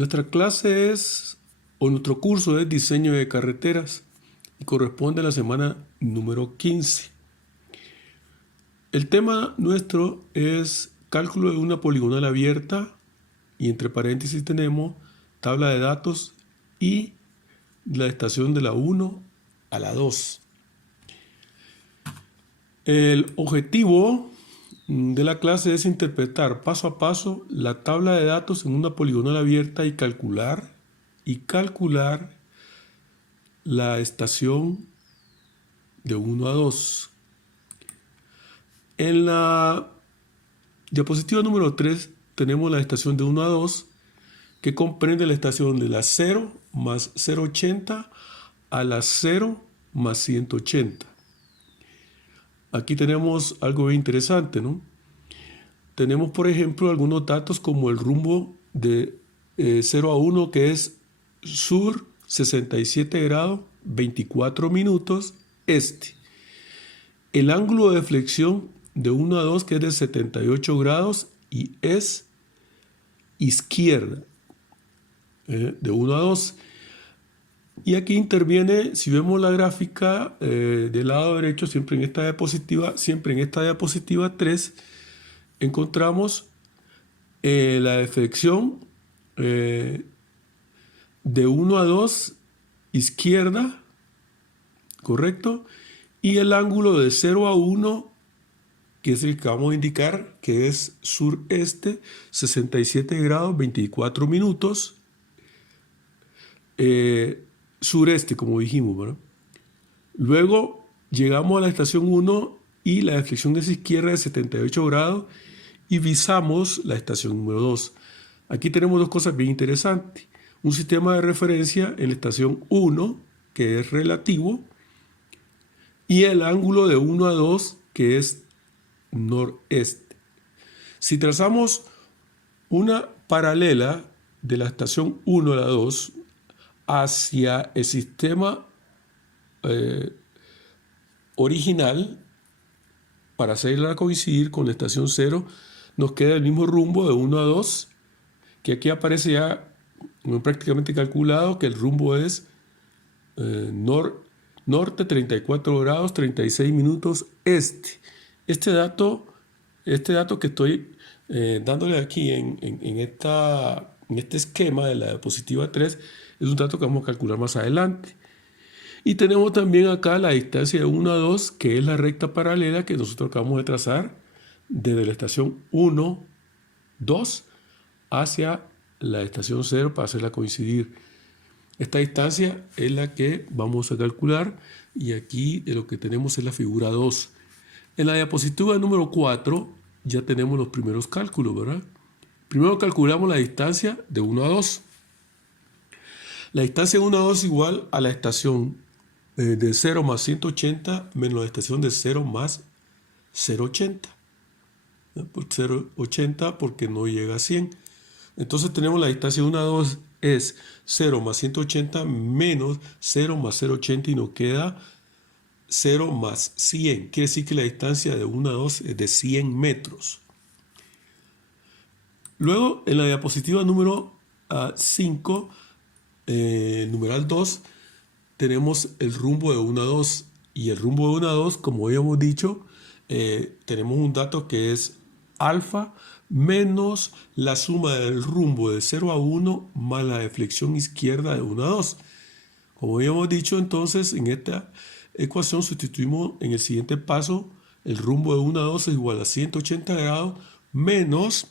Nuestra clase nuestro curso es diseño de carreteras y corresponde a la semana número 15. El tema nuestro es cálculo de una poligonal abierta y entre paréntesis tenemos tabla de datos y la estación de la 1 a la 2. El objetivo de la clase es interpretar paso a paso la tabla de datos en una poligonal abierta y calcular la estación de 1 a 2. En la diapositiva número 3 tenemos la estación de 1 a 2 que comprende la estación de la 0 más 0,80 a la 0 más 180. Aquí tenemos algo bien interesante, ¿no? Tenemos, por ejemplo, algunos datos como el rumbo de 0 a 1, que es sur 67 grados, 24 minutos, este. El ángulo de flexión de 1 a 2, que es de 78 grados y es izquierda, de 1 a 2. Y aquí interviene, si vemos la gráfica del lado derecho, siempre en esta diapositiva 3, encontramos la deflexión de 1 a 2 izquierda, ¿correcto? Y el ángulo de 0 a 1, que es el que vamos a indicar, que es sureste, 67 grados, 24 minutos, sureste, como dijimos, ¿verdad? Luego llegamos a la estación 1 y la deflexión es izquierda de 78 grados y visamos la estación número 2. Aquí tenemos dos cosas bien interesantes. Un sistema de referencia en la estación 1, que es relativo, y el ángulo de 1 a 2, que es noreste. Si trazamos una paralela de la estación 1 a la 2 hacia el sistema original, para hacerla coincidir con la estación 0, nos queda el mismo rumbo de 1 a 2, que aquí aparece ya prácticamente calculado que el rumbo es norte 34 grados 36 minutos este. Este dato que estoy dándole aquí en este esquema de la diapositiva 3 es un dato que vamos a calcular más adelante. Y tenemos también acá la distancia de 1 a 2, que es la recta paralela que nosotros acabamos de trazar desde la estación 1, 2 hacia la estación 0 para hacerla coincidir. Esta distancia es la que vamos a calcular y aquí lo que tenemos es la figura 2. En la diapositiva número 4 ya tenemos los primeros cálculos, ¿verdad? Primero calculamos la distancia de 1 a 2. La distancia de 1 a 2 es igual a la estación de 0 más 180 menos la estación de 0 más 0,80. Por 0,80 porque no llega a 100. Entonces tenemos la distancia de 1 a 2 es 0 más 180 menos 0 más 0,80 y nos queda 0 más 100. Quiere decir que la distancia de 1 a 2 es de 100 metros. Luego, en la diapositiva número 5, numeral 2, tenemos el rumbo de 1 a 2. Y el rumbo de 1 a 2, como habíamos dicho, tenemos un dato que es alfa menos la suma del rumbo de 0 a 1 más la deflexión izquierda de 1 a 2. Como habíamos dicho, entonces, en esta ecuación sustituimos en el siguiente paso el rumbo de 1 a 2 es igual a 180 grados menos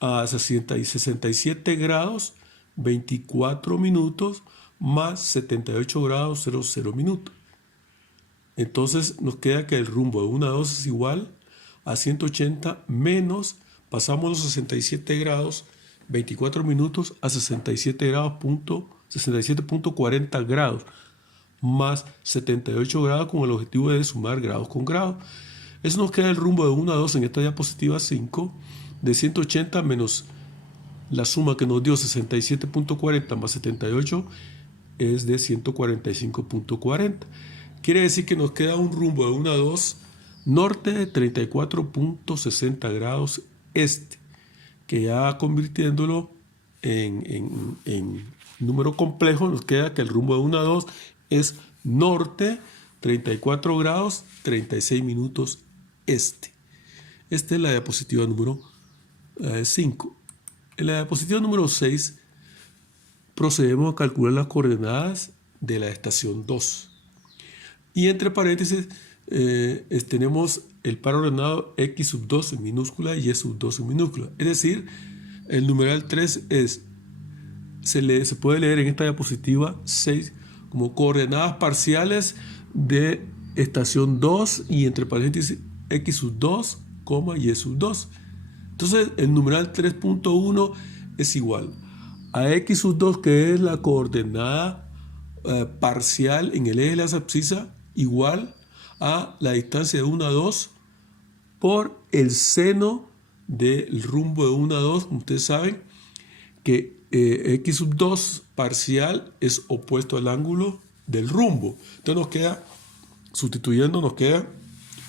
a 67 grados 24 minutos más 78 grados 00 minutos. Entonces nos queda que el rumbo de 1 a 2 es igual a 180 menos, pasamos los 67 grados 24 minutos a 67.40 grados más 78 grados con el objetivo de sumar grados con grados. Eso nos queda el rumbo de 1 a 2 en esta diapositiva 5 de 180 menos la suma que nos dio 67.40 más 78 es de 145.40. Quiere decir que nos queda un rumbo de 1 a 2 norte de 34.60 grados este, que ya convirtiéndolo en número complejo, nos queda que el rumbo de 1 a 2 es norte, 34 grados, 36 minutos este. Esta es la diapositiva número 5. En la diapositiva número 6 procedemos a calcular las coordenadas de la estación 2. Y entre paréntesis tenemos el par ordenado x sub 2 en minúscula y y sub 2 en minúscula. Es decir, el numeral 3 se puede leer en esta diapositiva 6 como coordenadas parciales de estación 2 y entre paréntesis x sub 2, y sub 2. Entonces el numeral 3.1 es igual a x sub 2, que es la coordenada parcial en el eje de la abscisa, igual a la distancia de 1 a 2 por el seno del rumbo de 1 a 2. Ustedes saben que x sub 2 parcial es opuesto al ángulo del rumbo. Entonces nos queda, sustituyendo, nos queda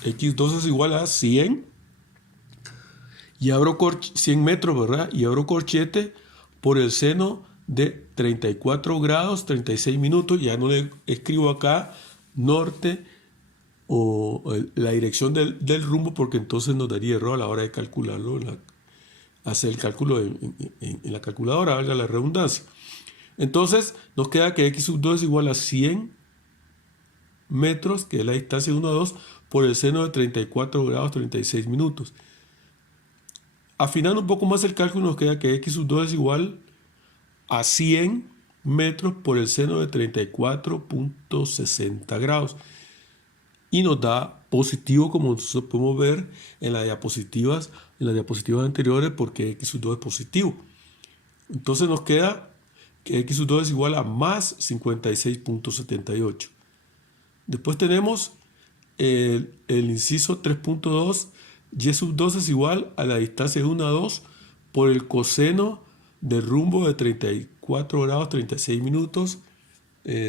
x2 es igual a 100 y abro 100 metros, ¿verdad? Y abro corchete por el seno de 34 grados, 36 minutos. Ya no le escribo acá norte o la dirección del rumbo, porque entonces nos daría error a la hora de calcularlo, hacer el cálculo en la calculadora, valga la redundancia. Entonces nos queda que x sub 2 es igual a 100 metros, que es la distancia de 1 a 2, por el seno de 34 grados 36 minutos. Afinando un poco más el cálculo, nos queda que x sub 2 es igual a 100 metros por el seno de 34.60 grados. Y nos da positivo, como nosotros podemos ver en las diapositivas anteriores, porque x sub 2 es positivo. Entonces nos queda que x sub 2 es igual a más 56.78. Después tenemos el inciso 3.2, y sub 2 es igual a la distancia de 1 a 2 por el coseno del rumbo de 34 grados 36 minutos,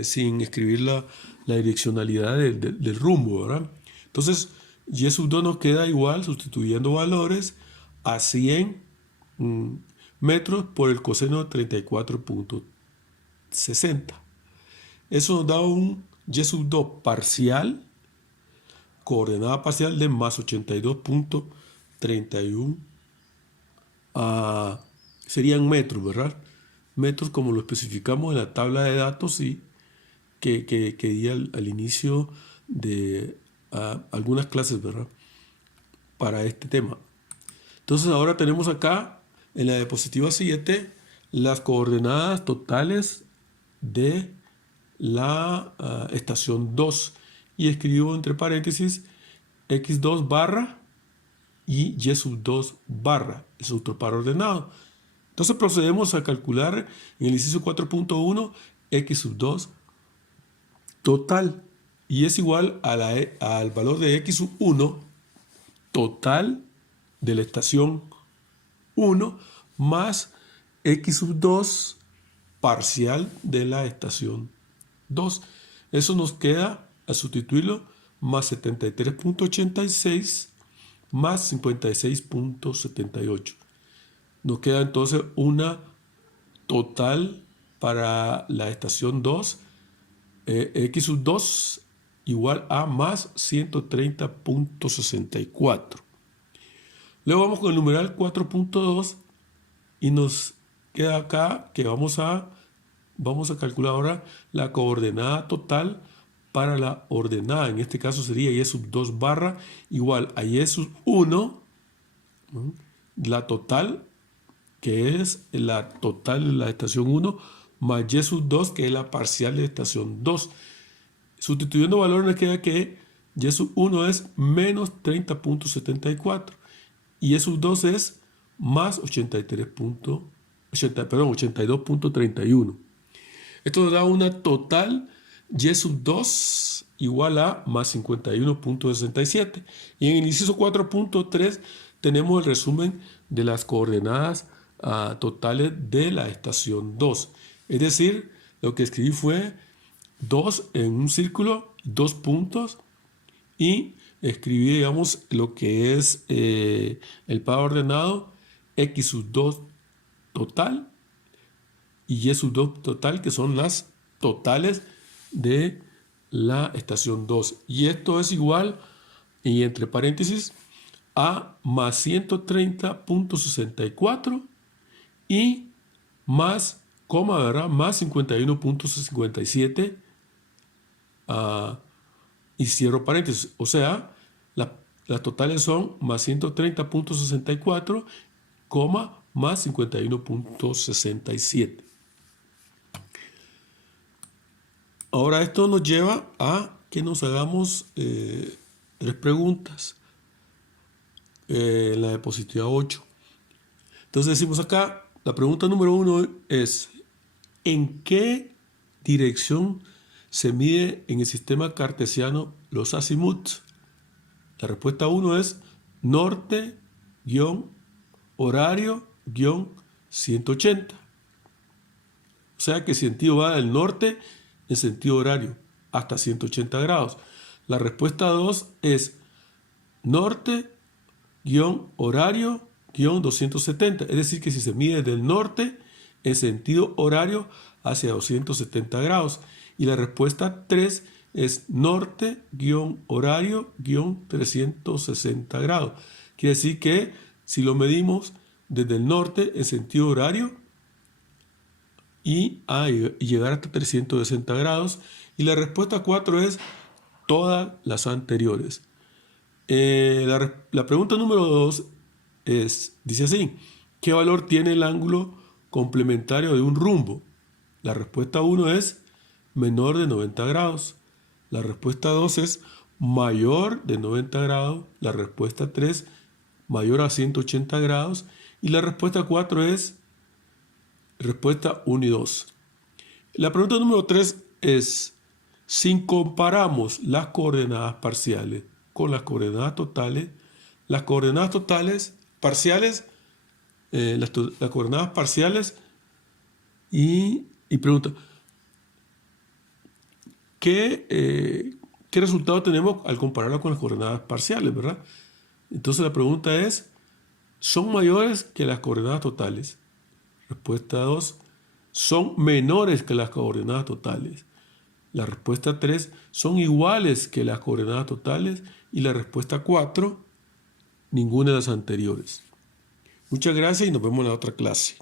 sin escribir la direccionalidad del rumbo, ¿verdad? Entonces, y sub 2 nos queda igual, sustituyendo valores, a 100 metros por el coseno de 34.60. Eso nos da un y sub 2 parcial, coordenada parcial de más 82.31. Serían metros, ¿verdad? Metros como lo especificamos en la tabla de datos y que di al inicio de algunas clases, ¿verdad? Para este tema. Entonces ahora tenemos acá en la diapositiva 7 las coordenadas totales de la estación 2 y escribo entre paréntesis x2 barra y y sub 2 barra, es otro par ordenado. Entonces procedemos a calcular en el inciso 4.1 x sub 2 total, y es igual a al valor de x sub 1 total de la estación 1 más x sub 2 parcial de la estación 2. Eso nos queda, a sustituirlo, más 73.86 más 56.78. Nos queda entonces una total para la estación 2, x sub 2 igual a más 130.64. Luego vamos con el numeral 4.2 y nos queda acá que vamos a calcular ahora la coordenada total para la ordenada. En este caso sería y sub 2 barra igual a y sub 1, la total, que es la total de la estación 1, más y sub 2, que es la parcial de la estación 2. Sustituyendo valores nos queda que y sub 1 es menos 30.74 y y sub 2 es más 82.31. Esto nos da una total y sub 2 igual a más 51.67. Y en el inciso 4.3 tenemos el resumen de las coordenadas totales de la estación 2. Es decir, lo que escribí fue 2 en un círculo, 2 puntos, y escribí, digamos, lo que es el par ordenado x sub 2 total y Y sub 2 total, que son las totales de la estación 2. Y esto es igual, y entre paréntesis, a más 130.64 y más, coma, ¿verdad? Más 51.57 y cierro paréntesis. O sea, las totales son más 130.64, más 51.67. Ahora esto nos lleva a que nos hagamos 3 preguntas en la diapositiva 8. Entonces decimos acá, la pregunta número 1 es, ¿en qué dirección se mide en el sistema cartesiano los azimuts? La respuesta 1 es norte, horario, 180. O sea que el sentido va del norte en sentido horario hasta 180 grados. La respuesta 2 es norte, horario, 270. Es decir, que si se mide del norte en sentido horario hacia 270 grados. Y la respuesta 3 es norte, horario, 360 grados. Quiere decir que si lo medimos desde el norte en sentido horario y llegar hasta 360 grados. Y la respuesta 4 es todas las anteriores. La pregunta número 2 dice así, ¿qué valor tiene el ángulo complementario de un rumbo? La respuesta 1 es menor de 90 grados. La respuesta 2 es mayor de 90 grados. La respuesta 3, mayor a 180 grados. Y la respuesta 4 es respuesta 1 y 2. La pregunta número 3 es, si comparamos las coordenadas parciales con las coordenadas totales, las coordenadas totales parciales, las coordenadas parciales y pregunta, ¿qué resultado tenemos al compararlo con las coordenadas parciales, verdad? Entonces la pregunta es, ¿son mayores que las coordenadas totales? Respuesta 2, son menores que las coordenadas totales. La respuesta 3, son iguales que las coordenadas totales. Y la respuesta 4, ninguna de las anteriores. Muchas gracias y nos vemos en la otra clase.